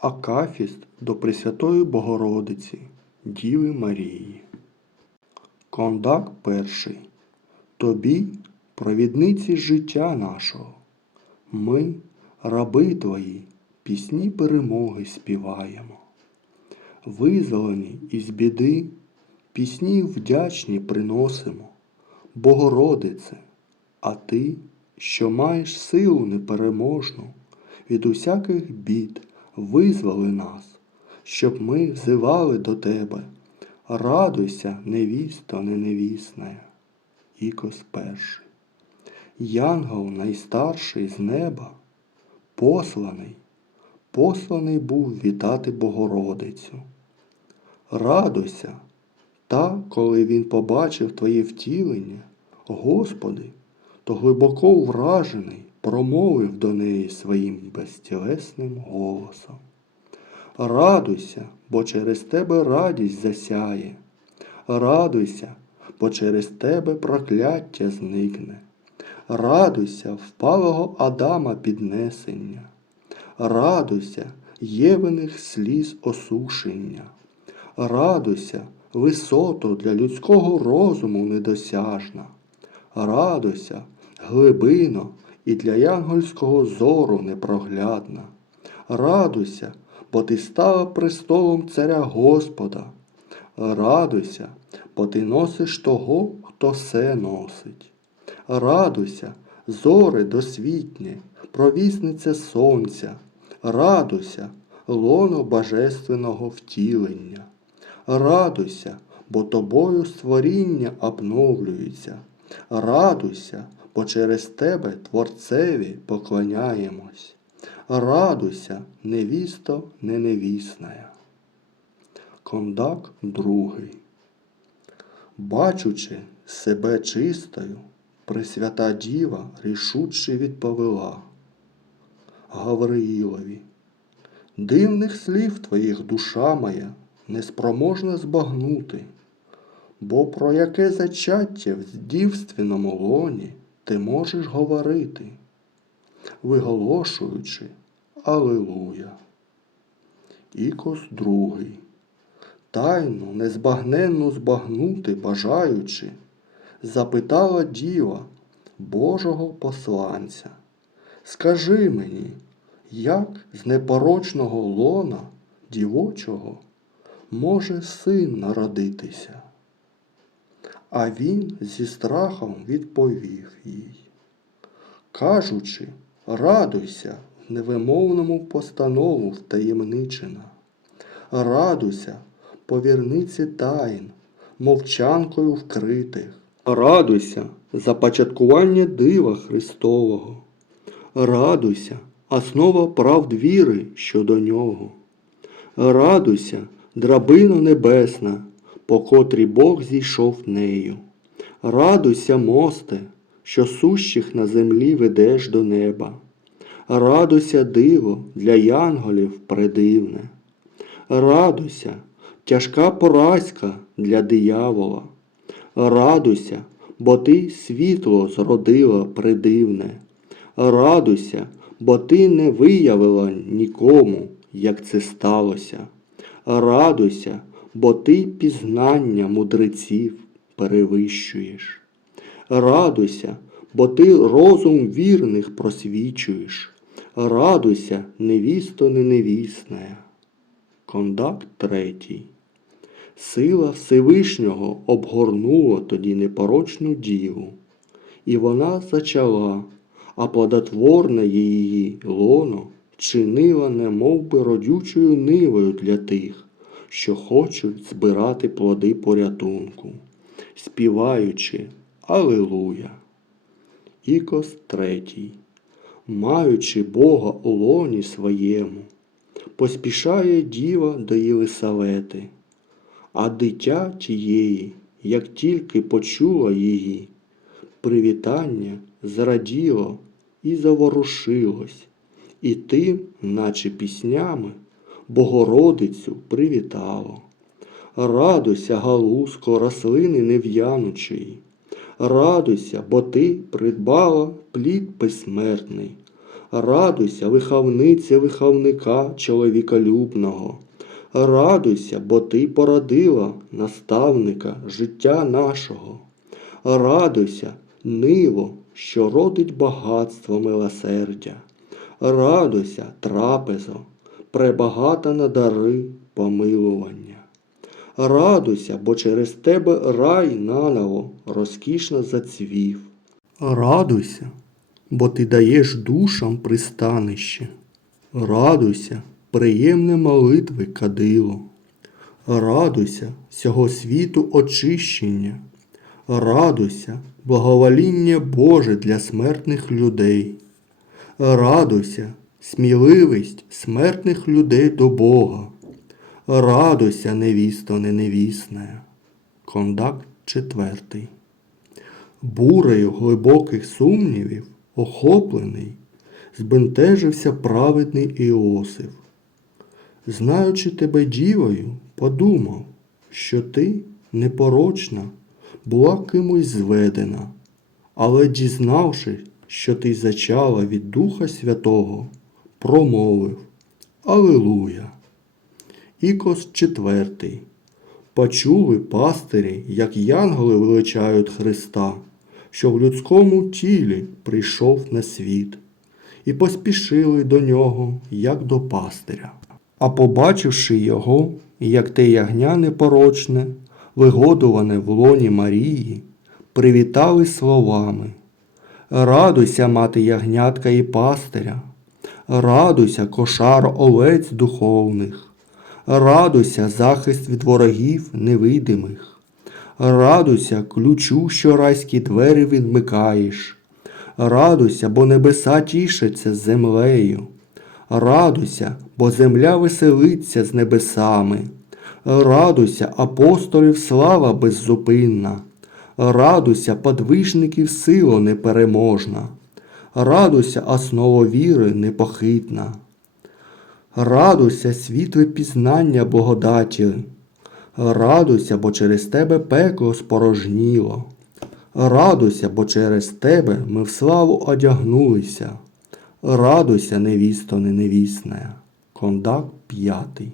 Акафіст до Пресвятої Богородиці, Діви Марії. Кондак перший. Тобі, провідниці життя нашого. Ми, раби твої, пісні перемоги співаємо. Визволені із біди, пісні вдячні приносимо. Богородице, а ти, що маєш силу непереможну, від усяких бід визволи нас, щоб ми взивали до тебе. Радуйся, невісто неневісная. Ікос перший. Янгол найстарший з неба, посланий, посланий був вітати Богородицю. Радуйся, та, коли він побачив твоє втілення, Господи, то глибоко вражений промовив до неї своїм безтілесним голосом. Радуйся, бо через тебе радість засяє. Радуйся, бо через тебе прокляття зникне. Радуйся впалого Адама піднесення. Радуйся євиних сліз осушення. Радуйся, висоту для людського розуму недосяжна. Радуйся, глибино і для янгольського зору непроглядна. Радуйся, бо ти стала престолом царя Господа. Радуйся, бо ти носиш того, хто все носить. Радуйся, зоре досвітнє, провісниця сонця. Радуйся, лоно божественного втілення. Радуйся, бо тобою створіння обновлюється. Радуйся, бо через тебе Творцеві поклоняємось. Радуйся, невісто неневісная. Кондак другий. Бачучи себе чистою, Пресвята Діва рішуче відповіла Гавриїлові. Дивних слів твоїх душа моя неспроможна збагнути, бо про яке зачаття в дівственному лоні ти можеш говорити, виголошуючи Алилуя. Ікос другий. Тайну незбагненну збагнути бажаючи, запитала діва Божого посланця. Скажи мені, як з непорочного лона дівочого може син народитися? А він зі страхом відповів їй, кажучи, радуйся невимовному постанову втаємничена. Радуйся, повірниці тайн, мовчанкою вкритих. Радуйся, започаткування дива Христового. Радуйся, основа правд віри щодо нього. Радуйся, драбино небесна, по котрій Бог зійшов нею. Радуйся, мосте, що сущих на землі ведеш до неба. Радуйся, диво, для янголів предивне. Радуйся, тяжка поразка для диявола. Радуйся, бо ти світло зродила придивне. Радуйся, бо ти не виявила нікому, як це сталося. Радуйся, бо ти пізнання мудреців перевищуєш. Радуйся, бо ти розум вірних просвічуєш. Радуйся, невісто неневісная. Кондак третій. Сила Всевишнього обгорнула тоді непорочну діву, і вона зачала, а плодотворне її лоно чинила немов би родючою нивою для тих, що хочуть збирати плоди порятунку, співаючи Алилуя. Ікос третій, маючи Бога у лоні своєму, поспішає діва до Єлисавети, а дитя тієї, як тільки почула її, привітання зраділо і заворушилось, і тим, наче піснями, Богородицю привітало. Радуйся, галузко, рослини нев'янучої. Радуйся, бо ти придбала плід безсмертний. Радуйся, виховниця виховника чоловіколюбного. Радуйся, бо ти породила наставника життя нашого. Радуйся, ниво, що родить багатство милосердя. Радуйся, трапезо, пребагата на дари помилування. Радуйся, бо через тебе рай наново розкішно зацвів. Радуйся, бо ти даєш душам пристанище. Радуйся, приємне молитви кадило. Радуйся всього світу очищення. Радуйся, благовоління Боже для смертних людей. Радуйся, сміливість смертних людей до Бога. Радуйся, невісто неневісна. Кондак четвертий. Бурею глибоких сумнівів, охоплений, збентежився праведний Іосиф. Знаючи тебе дівою, подумав, що ти непорочна, була кимось зведена, але дізнавши, що ти зачала від Духа Святого, промовив Алилуя. Ікос четвертий. Почули пастирі, як янголи величають Христа, що в людському тілі прийшов на світ, і поспішили до нього, як до пастиря. А побачивши його, як те ягня непорочне, вигодуване в лоні Марії, привітали словами Радуйся, мати ягнятка і пастиря, радуйся, кошар овець духовних. Радуйся, захист від ворогів невидимих. Радуйся, ключу, що райські двері відмикаєш. Радуйся, бо небеса тішаться з землею. Радуйся, бо земля веселиться з небесами. Радуйся, апостолів слава беззупинна. Радуйся, подвижників сила непереможна. Радуйся, основа віри непохитна. Радуйся, світле пізнання благодаті. Радуйся, бо через тебе пекло спорожніло. Радуйся, бо через тебе ми в славу одягнулися. Радуйся, невісто неневісна. Кондак п'ятий.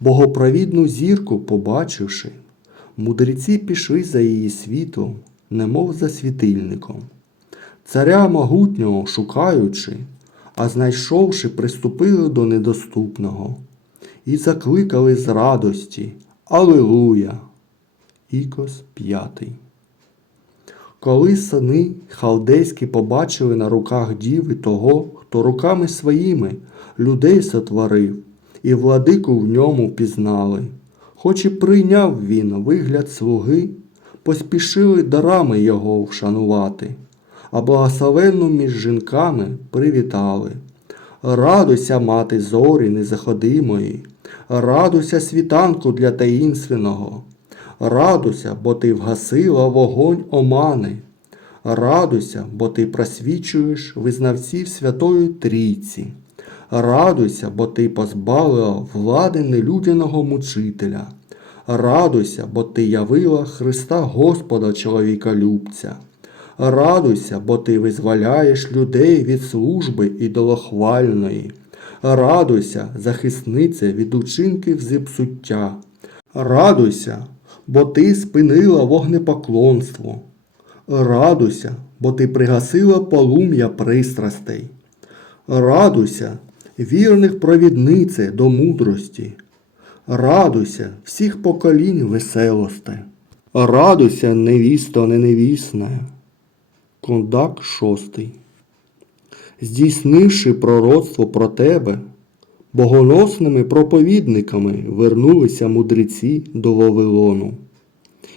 Богопровідну зірку, побачивши, мудреці пішли за її світлом, немов за світильником. Царя могутнього шукаючи, а знайшовши, приступили до недоступного і закликали з радості Алилуя. Ікос п'ятий. Коли сини халдейські побачили на руках діви того, хто руками своїми людей сотворив, і владику в ньому пізнали, хоч і прийняв він вигляд слуги, поспішили дарами його вшанувати а благословенну між жінками привітали. Радуйся, мати зорі незаходимої, радуйся світанку для таїнственного, радуйся, бо ти вгасила вогонь омани, радуйся, бо ти просвічуєш визнавців Святої Трійці. Радуйся, бо ти позбавила влади нелюдяного мучителя. Радуйся, бо ти явила Христа Господа чоловіка любця. Радуйся, бо ти визволяєш людей від служби ідолохвальної. Радуйся, захисниця від учинків зіпсуття. Радуйся, бо ти спинила вогнепоклонство. Радуйся, бо ти пригасила полум'я пристрастей. Радуйся, вірних провіднице до мудрості. Радуйся всіх поколінь веселосте. Радуйся, невісто неневісна. Кондак шостий. Здійснивши пророцтво про тебе, богоносними проповідниками вернулися мудреці до Вавилону.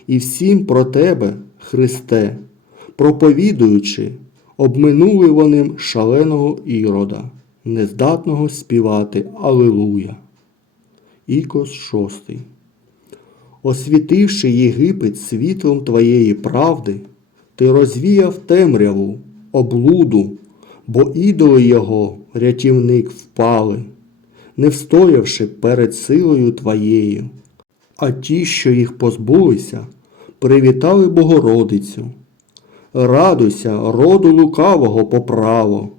І всім про тебе, Христе, проповідуючи, обминули вони шаленого ірода, нездатного співати Алилуя. Ікос шостий. Освітивши Єгипет світлом твоєї правди, ти розвіяв темряву, облуду, бо ідоли його, рятівник, впали, не встоявши перед силою твоєю. А ті, що їх позбулися, привітали Богородицю. Радуйся, роду лукавого поправо,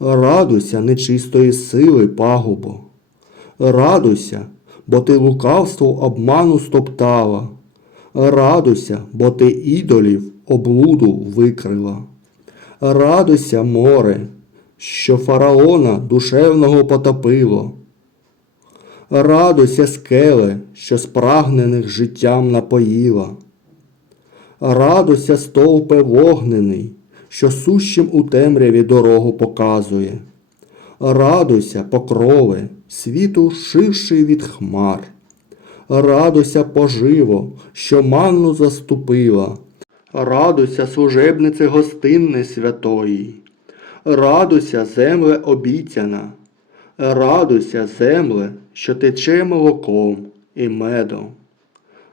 Радуйся нечистої сили, пагубо. Радуйся, бо ти лукавство обману стоптала. Радуйся, бо ти ідолів облуду викрила. Радуйся, море, що фараона душевного потопило. Радуйся, скеле, що спрагнених життям напоїла. Радуйся, стовпе вогнений, що сущим у темряві дорогу показує. Радуйся, покрове, світу ширший від хмар. Радуйся, поживо, що манну заступила. Радуйся, служебнице гостинне святої. Радуйся, земле обіцяна. Радуйся, земле, що тече молоком і медом.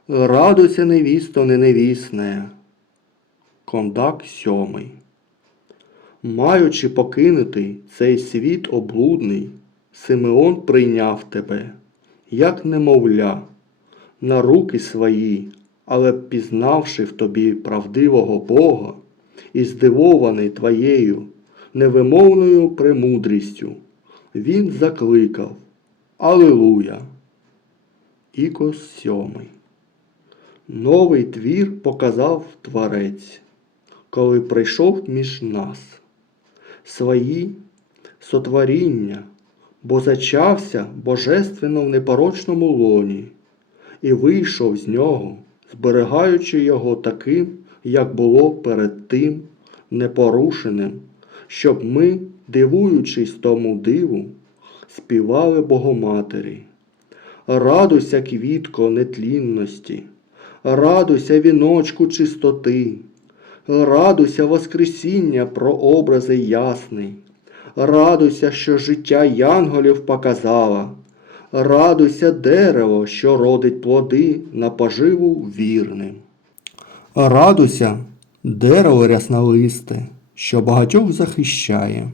Радуйся, невісто неневісне. Кондак сьомий. Маючи покинутий цей світ облудний, Симеон прийняв тебе, як немовля, на руки свої, але пізнавши в тобі правдивого Бога і здивований твоєю невимовною премудрістю, він закликав Алилуя. Ікос сьомий. Новий твір показав Творець, коли прийшов між нас свої сотворіння, бо зачався божественно в непорочному лоні, і вийшов з нього, зберігаючи його таким, як було перед тим непорушеним, щоб ми, дивуючись тому диву, співали Богоматері. Радуйся, квітко нетлінності, радуйся віночку чистоти, радуйся Воскресіння прообрази ясний, радуйся, що життя янголів показала, радуйся дерево, що родить плоди на поживу вірним. Радуйся, дерево ряснолисте, що багатьох захищає.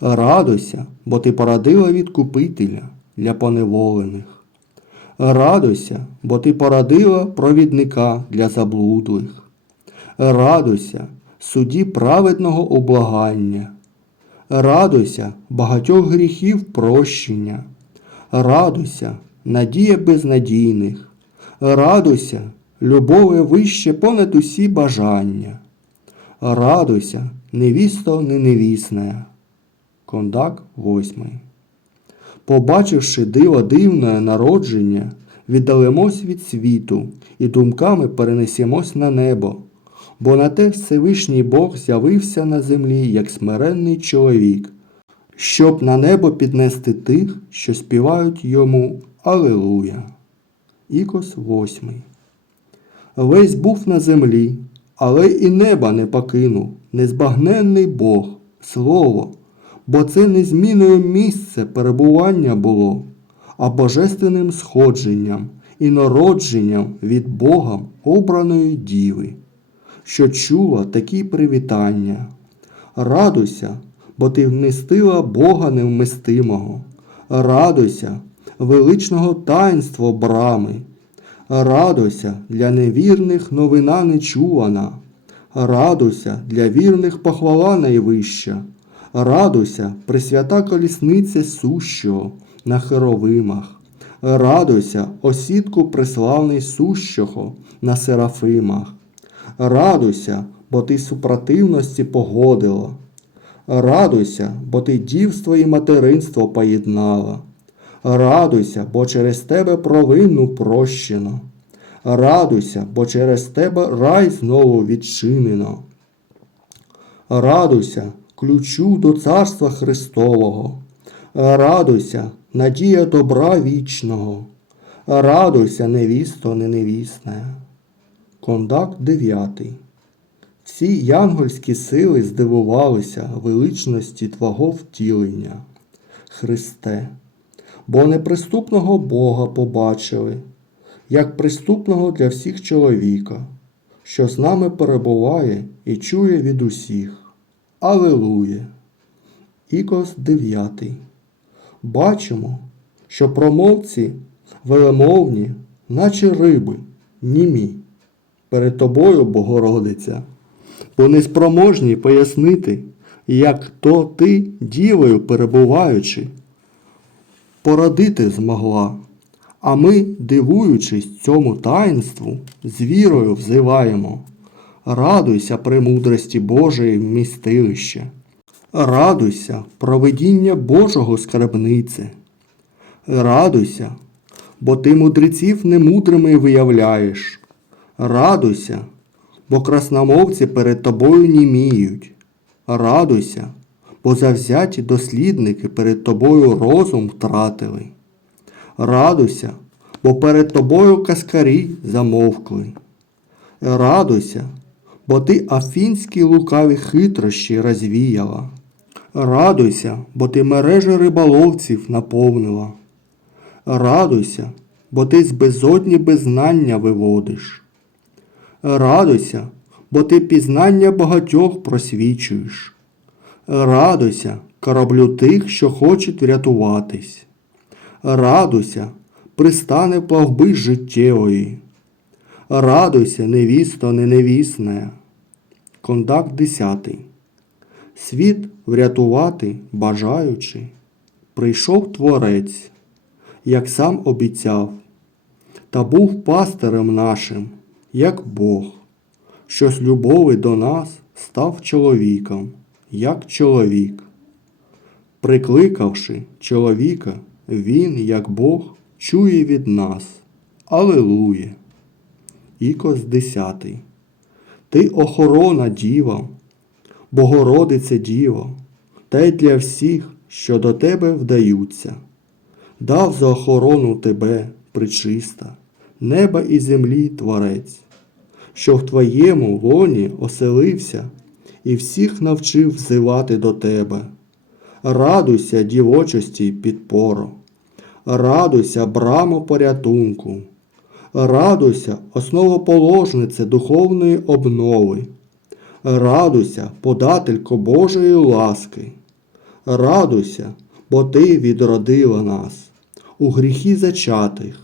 Радуйся, бо ти породила відкупителя для поневолених. Радуйся, бо ти породила провідника для заблудлих. Радуйся, суді праведного облагання. Радуйся, багатьох гріхів прощення. Радуйся, надія безнадійних. Радуйся, любове вище понад усі бажання. Радуйся, невісто неневісне. Кондак восьмий. Побачивши диво дивне народження, віддалимось від світу і думками перенесемось на небо, бо на те Всевишній Бог з'явився на землі як смиренний чоловік, щоб на небо піднести тих, що співають йому Алилуя. Ікос восьмий. Весь був на землі, але і неба не покинув, незбагненний Бог, Слово, бо це незмінне місце перебування було, а божественним сходженням і народженням від Бога обраної діви, що чула такі привітання. Радуйся, бо ти вмістила Бога невмистимого. Радуйся, величного таїнства брами. Радуйся, для невірних новина нечувана. Радуйся, для вірних похвала найвища. Радуйся, пресвята колісниця сущого на херовимах. Радуйся, осідку преславний сущого на серафимах. Радуйся, бо ти супротивності погодила. Радуйся, бо ти дівство і материнство поєднала. Радуйся, бо через тебе провину прощено. Радуйся, бо через тебе рай знову відчинено. Радуйся, ключу до Царства Христового. Радуйся, надія добра вічного. Радуйся, невісто неневісне. Кондак дев'ятий. Всі янгольські сили здивувалися величності Твого втілення, Христе, бо неприступного Бога побачили, як приступного для всіх чоловіка, що з нами перебуває і чує від усіх. Алилуя! Ікос 9. Бачимо, що промовці велемовні, наче риби, німі. Перед тобою, Богородиця, бо неспроможні пояснити, як то ти, дівою перебуваючи, породити змогла. А ми, дивуючись цьому таїнству, з вірою взиваємо. Радуйся премудрості Божої вмістилище. Радуйся, провидіння Божого скарбниці. Радуйся, бо ти мудреців немудрими виявляєш. Радуйся, бо красномовці перед тобою німіють. Радуйся, бо завзяті дослідники перед тобою розум втратили. Радуйся, бо перед тобою каскарі замовкли. Радуйся, бо ти афінські лукаві хитрощі розвіяла. Радуйся, бо ти мережі риболовців наповнила. Радуйся, бо ти з безодні беззнання виводиш. Радуйся, бо ти пізнання багатьох просвічуєш. Радуйся, кораблю тих, що хочуть врятуватись. Радуйся, пристане плавби життєвої. Радуйся, невісто неневісне. Кондак 10. Світ врятувати, бажаючи, прийшов Творець, як сам обіцяв, та був пастирем нашим, як Бог, що з любові до нас став чоловіком, як чоловік. Прикликавши чоловіка, він, як Бог, чує від нас. Алилує. Ікос 10. Ти охорона діва, Богородице Діво, та й для всіх, що до тебе вдаються. Дав за охорону тебе, причиста, неба і землі Творець, що в твоєму лоні оселився і всіх навчив взивати до тебе. Радуйся, дівочості підпоро, радуйся, брамо порятунку, радуйся, основоположнице духовної обнови, радуйся, подателько Божої ласки, радуйся, бо ти відродила нас у гріхі зачатих,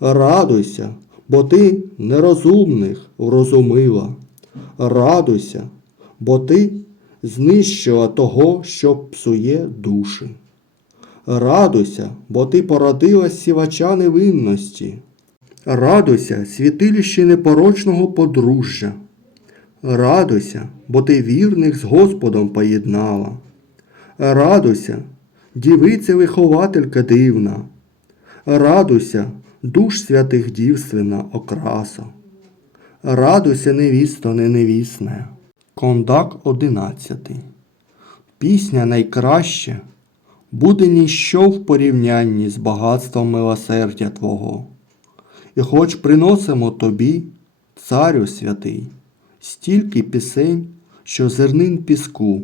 радуйся, бо ти нерозумних врозумила, радуйся, бо ти знищила того, що псує душі. Радуйся, бо ти породила сівача невинності. Радуйся, святилище непорочного подружжя. Радуйся, бо ти вірних з Господом поєднала. Радуйся, дівиця вихователька дивна. Радуйся, душ святих дівственна окраса. Радуйся, невісто неневісне. Кондак 11. Пісня найкраща буде ніщо в порівнянні з багатством милосердя Твого. І хоч приносимо тобі, царю святий, стільки пісень, що зернин піску,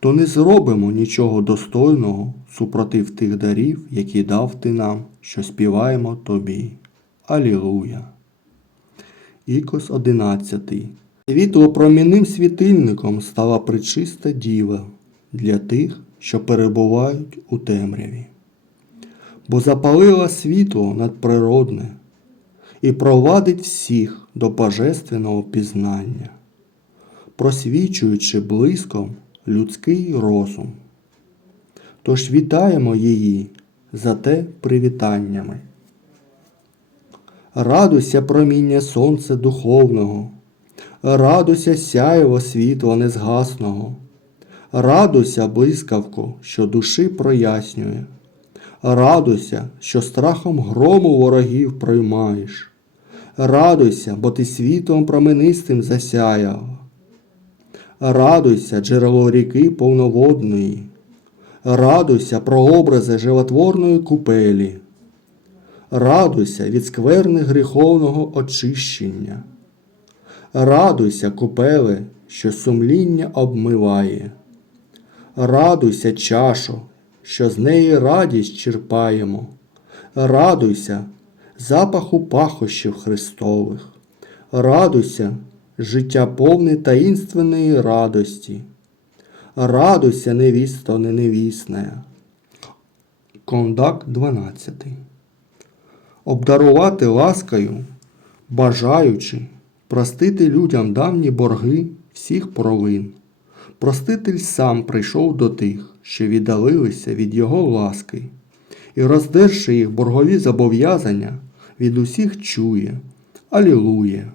то не зробимо нічого достойного супротив тих дарів, які дав ти нам, що співаємо тобі. Алілуя. Ікос 11. Світлопромінним світильником стала причиста діва для тих, що перебувають у темряві, бо запалила світло надприродне і провадить всіх до божественного пізнання, просвічуючи блиском людський розум. Тож вітаємо її за те привітаннями. Радуйся проміння сонця духовного, радуйся сяєво світла незгасного, радуйся, блискавко, що душі прояснює, радуйся, що страхом грому ворогів проймаєш, радуйся, бо ти світлом променистим засяяв. Радуйся, джерело ріки повноводної, радуйся прообрази животворної купелі. Радуйся від скверни гріховного очищення. Радуйся, купеле, що сумління обмиває. Радуйся, чашо, що з неї радість черпаємо. Радуйся, запаху пахощів Христових. Радуйся, життя повне таїнственної радості. Радуйся, невісто неневісне. Кондак 12 обдарувати ласкою, бажаючи простити людям давні борги всіх провин, Проститель сам прийшов до тих, що віддалилися від Його ласки, і, роздерши їх боргові зобов'язання, від усіх чує. Алілуя.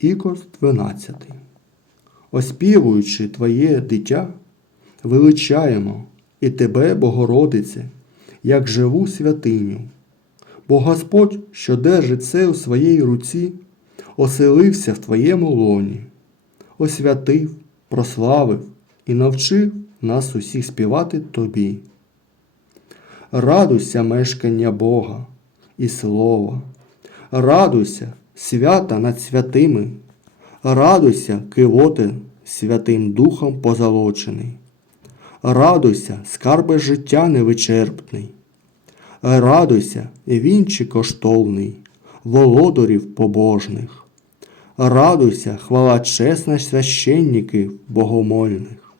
Ікос 12. Оспівуючи Твоє дитя, величаємо і Тебе, Богородице, як живу святиню. Бо Господь, що держить це у своїй руці, оселився в Твоєму лоні, освятив, прославив і навчив нас усіх співати Тобі. Радуйся, мешкання Бога і Слова, радуйся, свята над святими, радуйся, кивоти Святим Духом позолочений, радуйся, скарби життя невичерпний, радуйся, вінчі коштовний, володарів побожних, радуйся, хвала чесна священників богомольних,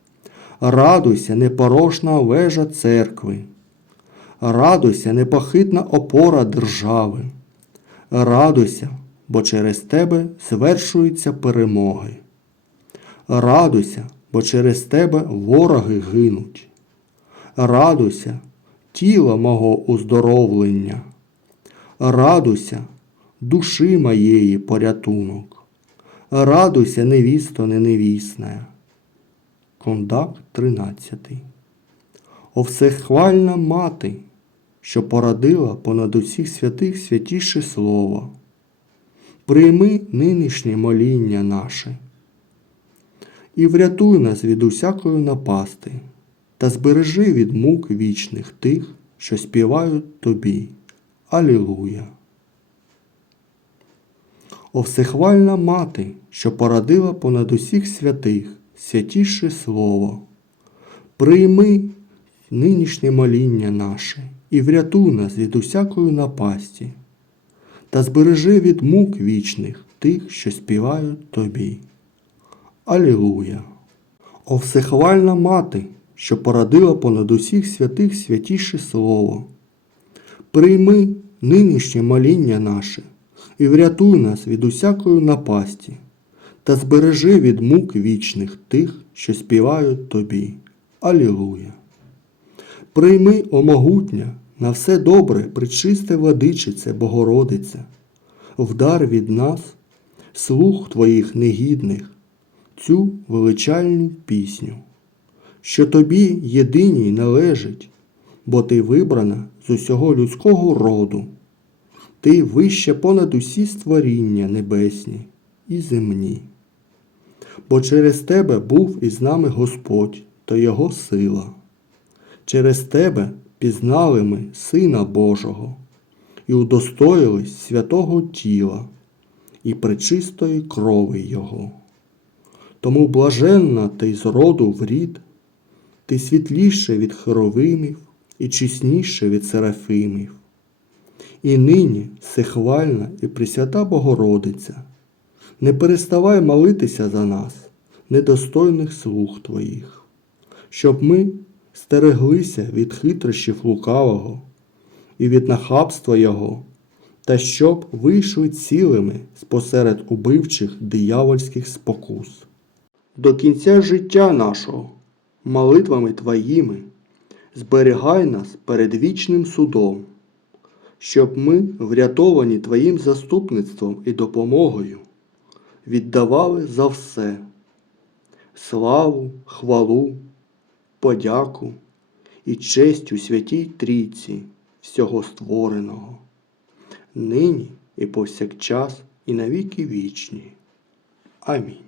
радуйся, непорожна вежа церкви. Радуйся, непохитна опора держави. Радуйся, бо через тебе звершуються перемоги. Радуйся, бо через тебе вороги гинуть. Радуйся, тіла мого уздоровлення. Радуйся, душі моєї порятунок. Радуйся, невісто неневісна. Кондак 13. О всехвальна мати, що породила понад усіх святих святіше слово. Прийми нинішнє моління наше і врятуй нас від усякої напасти, та збережи від мук вічних тих, що співають тобі. Алілуя. О всехвальна мати, що породила понад усіх святих святіше слово. Прийми нинішнє моління наше і врятуй нас від усякої напасті, та збережи від мук вічних тих, що співають тобі. Алілуя! О всехвальна мати, що породила понад усіх святих святіше Слово. Прийми нинішнє моління наше і врятуй нас від усякої напасті, та збережи від мук вічних тих, що співають тобі. Алілуя! Прийми, о могутня, на все добре, причисте владичице, Богородице, вдар від нас, слух твоїх негідних, цю величальну пісню, що тобі єдиній належить, бо ти вибрана з усього людського роду, ти вище понад усі створіння небесні і земні. Бо через тебе був із нами Господь та Його сила. Через тебе пізнали ми Сина Божого і удостоїлись святого тіла і пречистої крови Його. Тому блаженна ти з роду в рід, ти світліше від херовимів і чесніше від серафимів. І нині всехвальна і пресвята Богородиця, не переставай молитися за нас, недостойних слуг Твоїх, щоб ми стереглися від хитрощів лукавого і від нахабства Його, та щоб вийшли цілими спосеред убивчих диявольських спокус. До кінця життя нашого, молитвами Твоїми, зберігай нас перед вічним судом, щоб ми, врятовані Твоїм заступництвом і допомогою, віддавали за все славу, хвалу, подяку і честь у святій трійці всього створеного, нині і повсякчас, і навіки вічні. Амінь.